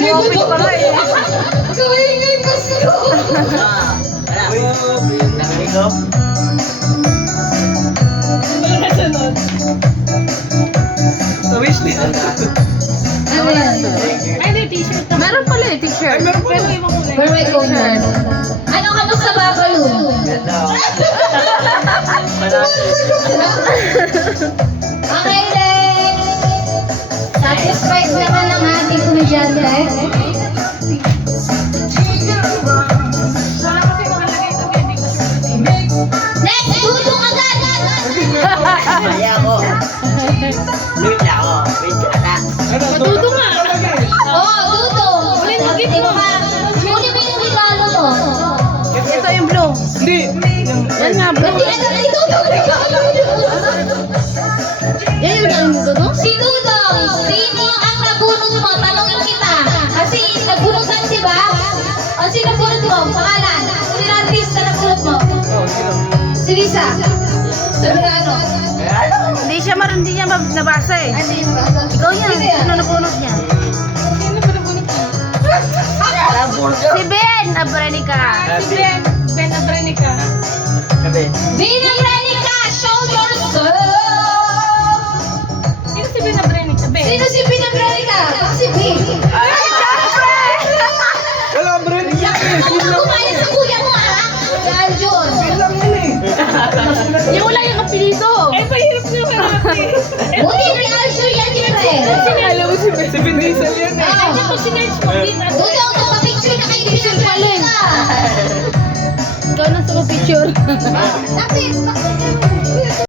Umopit pala eh. Kawaingay pa siya. Sa wishlist. Ano yan? Ay, may t-shirt na. Meron pala eh, teacher. Pero ibang kulay. Where may comment? Ano kamusta Babalu? Okay, next. Satisfied naman ang ating komedyante. Wala kasi makalagay ito. Hindi ko sure. Next, dudong agad! Kaya ako. Wait lang ako. Wait ata. Matuto nga. Oo, dudong! Ulit, ulit mo. Kunin mo yung regalo mo. Ito yung blue. Hindi. Yan nga, blue. Hindi, ano na dudong regalo Yan yung galing ko doon? Si Dudong, sino ang nabunot mo? Tanongin kita. Kasi nagbunutan, di ba? O sino nabunot mo? Pangalan. Sino artist na nabunot mo? Oh, sino? Si Lisa. Sobrano. Hindi siya hindi niya nabasa eh. Ano yung basa? Ikaw yan. Sino yan? Sino napunod niya? Sino ba nabunot mo? Si Ben Abrenica. Si Ben. Ben Abrenica. Sabi. Bina Brenica, show yourself! Sino si Ben Abrenica? Ben. Sino si Bina Brenica? Si B. Wala, Bren. Huwag ka kumain sa kuya mo, ha? Si Aljon. Lang yun eh. Yung wala yung apelido. Ay, pahirap na yung harap eh. Buti ni Aljon yan, siyempre. Alam mo si Ben. Si Vin Diesel yan eh. Ah, Ito si Nerds mo. Ben. Dudong, magpa-picture na kayo Bina Brenica. Ikaw na sa picture. Bakit?